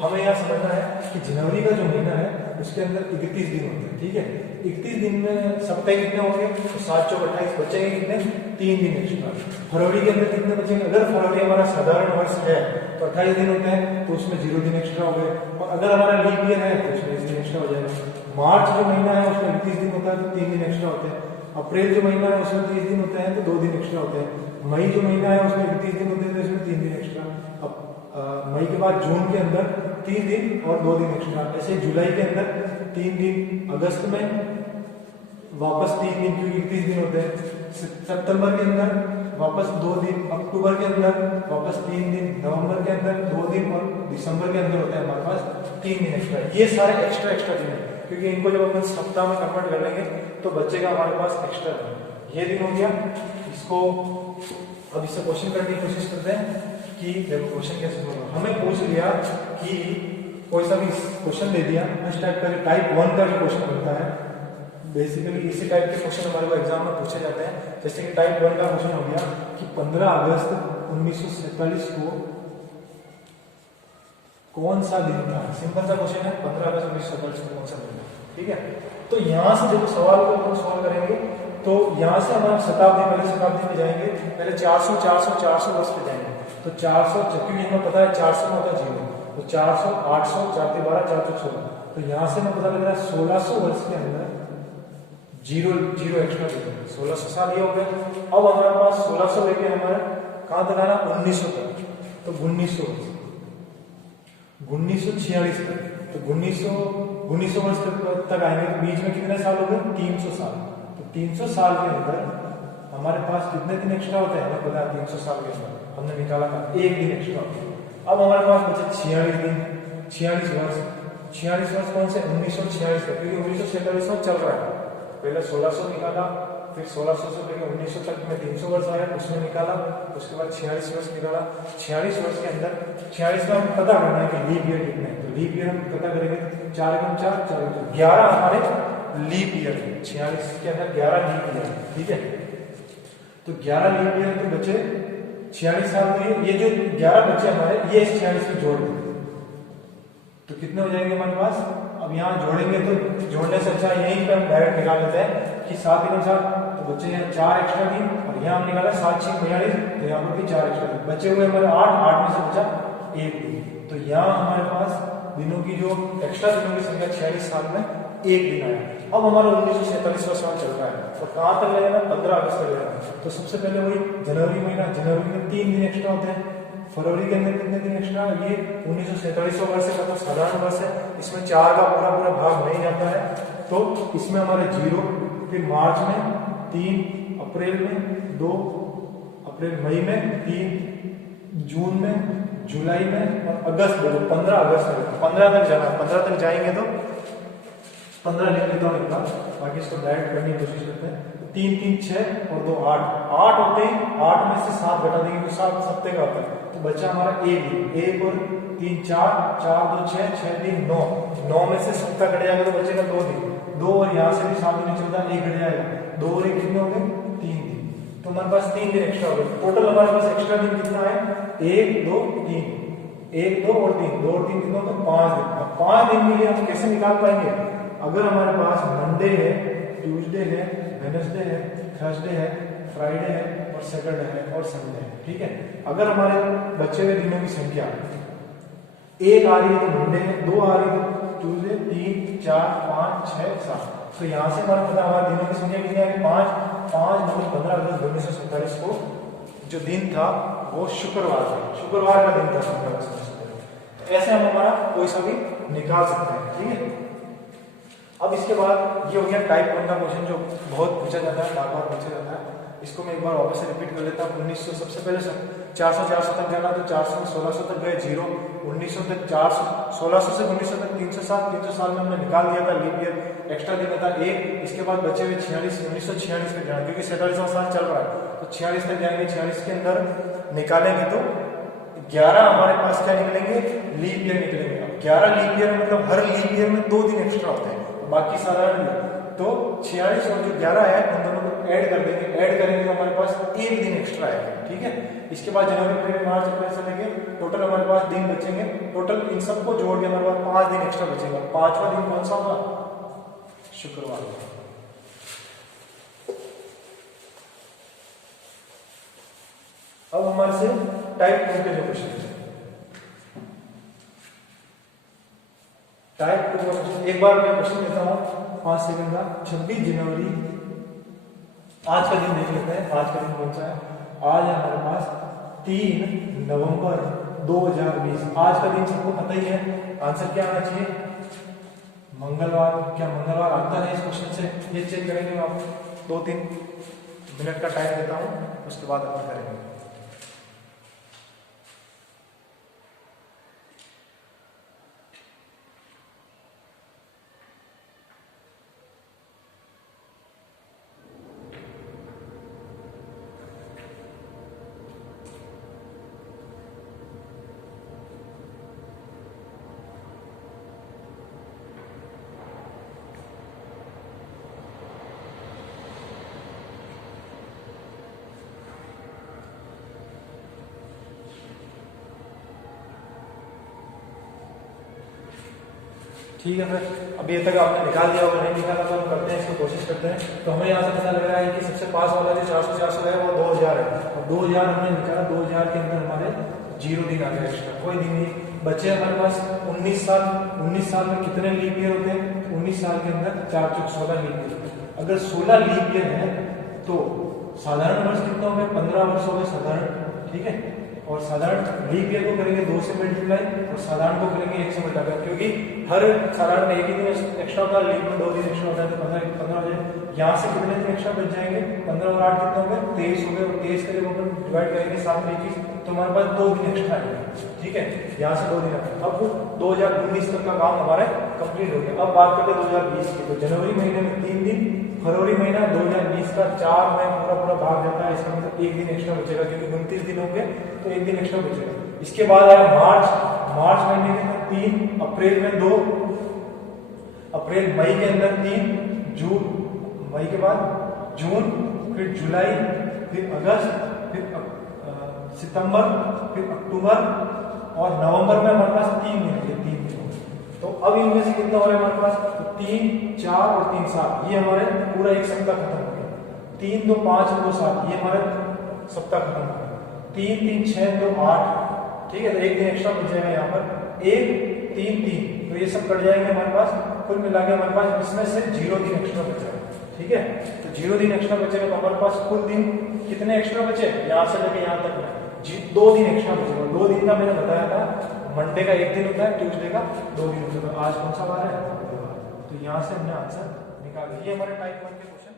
हमें यहाँ समझना है कि जनवरी का जो महीना है उसके अंदर 31 दिन होते हैं, ठीक है। 31 दिन में सप्ताह कितने होंगे, तो 7 चौक 28 बचेंगे कितने, 3 दिन एक्स्ट्रा। फरवरी के अंदर कितने बचेंगे, अगर फरवरी हमारा साधारण वर्ष है तो 28 दिन होते हैं, तो उसमें 0 दिन एक्स्ट्रा हो गए, और अगर हमारा लीप ईयर है तो उसमें 1 दिन एक्स्ट्रा हो जाएगा। मार्च जो महीना है उसमें 31 दिन होता है तो 3 दिन एक्स्ट्रा होते हैं। अप्रैल जो महीना है उसमें 30 दिन होते हैं तो 2 दिन एक्स्ट्रा होते हैं। मई जो महीना है उसमें 31 दिन होते हैं तो इसमें 3 दिन एक्स्ट्रा। अब मई के बाद जून के अंदर 3 दिन और 2 दिन एक्स्ट्रा। ऐसे जुलाई के अंदर 3 दिन, अगस्त में वापस 3 दिन क्योंकि 31 दिन होते हैं, सितंबर के अंदर वापस 2 दिन, अक्टूबर के अंदर वापस 3 दिन, नवंबर के अंदर 2 दिन और दिसंबर के अंदर होता है हमारे पास 3 दिन एक्स्ट्रा। ये सारे एक्स्ट्रा दिन है क्योंकि इनको जब अपन सप्ताह में कन्वर्ट कर लेंगे तो बचेगा हमारे पास एक्स्ट्रा दिन। ये दिन हो गया। इसको अब इससे क्वेश्चन करने की कोशिश करते हैं कि देखो क्वेश्चन कैसे होगा। हमें पूछ लिया कि कोई सा भी क्वेश्चन दे दिया, इस टाइप का टाइप 1 का जो क्वेश्चन होता है, बेसिकली इसी टाइप के क्वेश्चन हमारे को एग्जाम में पूछे जाते हैं। जैसे कि टाइप 1 का क्वेश्चन हो गया कि 15 अगस्त 1947 को कौन सा दिन था। सिंपल सा क्वेश्चन है, 15 अगस्त 1947 को कौन सा दिन था, ठीक है। तो यहां से देखो सवाल को हम सॉल्व करेंगे तो यहां से हम पहले शताब्दी में जाएंगे, पहले 400 वर्ष पे जाएंगे। तो 400 क्योंकि हमें पता है 400 में होता है 0, तो 400 800 4 12 4 16, तो यहां से हमें पता लग रहा है 1600 वर्ष के अंदर 0 एक्स्ट्रा दे देंगे। 1600 साल ये हो गए। अब हमारे पास 1600 लेके हमारे कहां तक आना, 1900 तक, तो 1946 तक, तो 1900 वर्ष तक आएंगे। तो बीच में कितने साल हो गए, 300 साल। तो 300 साल के अंदर हमारे पास कितने दिन एक्स्ट्रा होते हैं, हमें पता है 300 साल के अंदर हमने निकाला था 1 दिन एक्स्ट्रा होता है। अब हमारे पास बचे 46 दिन, 46 वर्ष। 46 वर्ष कौन से, 1946 तक, क्योंकि 1947 में चल रहा है। पहले 1600 निकाला, फिर 1600 से लेकर 1900 तक में 300 वर्ष आया, उसमें निकाला, उसके बाद 46 वर्ष निकाला। 46 वर्ष के अंदर 46 में हम पता करना है कि लीप ईयर कितने हैं, तो लीप ईयर हम पता करेंगे 4 × 4 4 11 हमारे लीप ईयर है। 46 के अंदर 11 लीप ईयर है, ठीक है। तो 11 लीप ईयर तो बचे 46 साल में, ये जो 11 बच्चे हमारे ये 46 में जोड़ देंगे तो कितने हो जाएंगे हमारे पास। अब यहाँ जोड़ेंगे तो जोड़ने से अच्छा यहीं पे हम डायरेक्ट निकाल लेते हैं कि 7 × 4 तो बचे हैं 4 एक्स्ट्रा दिन, और यहाँ हम निकाला 7 6 42, तो यहाँ पर भी 4 एक्स्ट्रा दिन बचे हुए हमारे 8 में से बचा 1 दिन। तो यहाँ हमारे पास दिनों की जो एक्स्ट्रा दिनों की संख्या 46 साल में 1 दिन आया। अब हमारा 1947 का साल चल रहा है, तो कहां तक लगेगा, 15 अगस्त तक लगेगा। तो सबसे पहले वही जनवरी महीना, जनवरी में 3 दिन एक्स्ट्रा होते हैं। फरवरी के अंदर कितने दिन एक्स्ट्रा, ये 1947 वर्ष है, मतलब साधारण वर्ष है, इसमें 4 का पूरा भाग नहीं जाता है, तो इसमें हमारे 0। फिर मार्च में 3, अप्रैल में 2, मई में 3, जून में, जुलाई में और अगस्त में 15 अगस्त में 15 तक जाना। 15 तक जाएंगे तो 15 लिख लेता हूँ इतना, बाकी इसको डायरेक्ट करने की कोशिश करते हैं। 3 3 6 और 2 8 होते ही 8 में से 7 घटा देंगे तो 7 सप्ते का होता है, तो बच्चा हमारा 1 दिन। 1 और 3 4 4 2 6 6 3 9 9 में से सप्ताह कट जाएगा तो बचेगा 2 दिन। 2 और यहाँ से भी 7 दिन चलता है, 1 घट जाएगा, 2 और 1 कितने हो गए, 3 दिन। तो हमारे पास 3 दिन एक्स्ट्रा हो गए। टोटल हमारे पास एक्स्ट्रा दिन कितना है, 1 2 3, 1 2 और 3, 2 और 3 कितना होगा, 5 दिन। अब 5 दिन के लिए हम कैसे निकाल पाएंगे, अगर हमारे पास मंडे है, ट्यूसडे है, वेडनेसडे है, थर्सडे है, फ्राइडे है और सैटरडे है और संडे है, ठीक है। अगर हमारे बचे हुए दिनों की संख्या 1 आ रही है तो मंडे है, 2 आ रही है तो ट्यूसडे, 3 4 5 6 7, तो यहाँ से हमारा पता हमारे दिनों की संख्या कितनी आ रही है, 5 मतलब 15 अगस्त 1947 को जो दिन था वो शुक्रवार था, शुक्रवार का दिन था 15 अगस्त 1947। तो ऐसे हम हमारा कोई सा भी निकाल सकते हैं, ठीक है। अब इसके बाद ये हो गया टाइप 1 का क्वेश्चन जो बहुत पूछा जाता है, बार पूछा जाता है। इसको मैं एक बार वापस से रिपीट कर लेता हूँ। 1900 सबसे पहले 400 तक जाना, तो 400 में 1600 तक गए 0, 1900 तक 400, 1600 से 1900 तक 300 साल में हमने निकाल दिया था, लीप ईयर एक्स्ट्रा दिन था 1। इसके बाद बचे हुए 46 1946 तक जाना, क्योंकि 47वां साल चल रहा है, तो 46 तक जाएंगे। 46 के अंदर निकालेंगे तो 11 हमारे पास क्या निकलेंगे, लीप ईयर निकलेंगे। अब 11 लीप ईयर मतलब हर लीप ईयर में 2 दिन एक्स्ट्रा होते हैं, बाकी साधारण तो 46 और जो 11 है उन दोनों को ऐड कर देंगे, ऐड करेंगे तो हमारे पास एक दिन एक्स्ट्रा है, ठीक है। इसके बाद जनवरी, फरवरी, मार्च, अप्रैल से लेके टोटल हमारे पास दिन बचेंगे, टोटल इन सबको जोड़ के हमारे पास 5 दिन एक्स्ट्रा बचेगा। 5वां दिन कौन सा होगा? शुक्रवार होगा। अब हमारे से टाइप 2 के जो क्वेश्चन है, टाइप 2 का क्वेश्चन एक बार मैं क्वेश्चन देता हूं 5 सेकंड का। 26 जनवरी, आज का दिन देख लेते हैं, आज का दिन कौन सा है? आज है हमारे पास 3 नवंबर 2020। आज का दिन सबको पता ही है, आंसर क्या आना चाहिए? मंगलवार। क्या मंगलवार आता है इस क्वेश्चन से? ये चेक करेंगे आप। 2-3 मिनट का टाइम देता हूं, उसके बाद अपन करेंगे। ठीक है फिर, अब ये तक आपने निकाल दिया होगा, नहीं निकाला तो हम करते हैं, इसको कोशिश करते हैं। तो हमें यहाँ से पता लग रहा है कि सबसे पास वाला जो 400 है वो 2000 है, और 2000 हमने निकाला, 2000 के अंदर हमारे 0 दिन आ गया एक्स्ट्रा, कोई दिन नहीं बचे हमारे पास। 19 साल, 19 साल में कितने लीप ईयर होते हैं? 19 साल के अंदर 4 × 16 लीप ईयर। अगर 16 लीप ईयर है तो साधारण वर्ष कितना हो गए? 15 वर्ष हो गए साधारण, ठीक है। और साधारण लीप ईयर को करेंगे 2 से मल्टीप्लाई, और साधारण को करेंगे 1 से मल्टीप्लाई, क्योंकि हर साधारण में एक ही दिन एक्स्ट्रा होता है, लीप में 2 दिन एक्स्ट्रा होता है, तो 15 हो जाए। यहाँ से कितने दिन एक्स्ट्रा बच जाएंगे? 15 और 8 कितने हो गए? 23 हो गए, और 23 करीब अपन डिवाइड करेंगे 7 में 21, तो हमारे पास 2 दिन एक्स्ट्रा आएंगे, ठीक है। यहाँ से 2 दिन आएंगे। अब 2019 तक का काम हमारा कंप्लीट हो गया। अब बात करते हैं 2020 की। तो जनवरी महीने में 3 दिन, फरवरी महीना 2020 का 4 में पूरा भाग जाता है, इसका मतलब 1 दिन एक्स्ट्रा बचेगा, क्योंकि 29 दिन हो गए तो 1 दिन एक्स्ट्रा बचेगा। इसके बाद आया मार्च, मार्च महीने के अंदर 3, अप्रैल में 2, अप्रैल मई के अंदर 3, जून, मई के बाद जून, फिर जुलाई, फिर अगस्त, फिर सितंबर, फिर अक्टूबर, और नवंबर में हमारे पास 3 दिन है, 3 दिन। तो अब इनमें से कितना हो रहा है हमारे पास? तो 3, 4 और 3, 7, ये हमारे पूरा एक सप्ताह खत्म हो गया। 3, 2, 5, 2, 7, ये हमारा सप्ताह खत्म हो गया। 3, 3, 6, 2, 8, ठीक है। तो 1 दिन एक्स्ट्रा बच जाएगा यहाँ पर, 1, 3, 3, तो ये सब कट जाएंगे हमारे पास। कुल मिला के हमारे पास इसमें से 0 दिन एक्स्ट्रा बचेगा, ठीक है। तो 0 दिन एक्स्ट्रा बचेगा, तो हमारे पास कुल दिन कितने एक्स्ट्रा बचे? यहाँ से लेके यहाँ तक में 2 दिन एक्स्ट्रा बचेगा। 2 दिन का मैंने बताया था, मंडे का 1 दिन होता है, ट्यूसडे का 2 दिन होता है। तो आज कौन सा वार है? तो यहाँ से हमने आंसर निकाल दिया। ये हमारे टाइप 1 के क्वेश्चन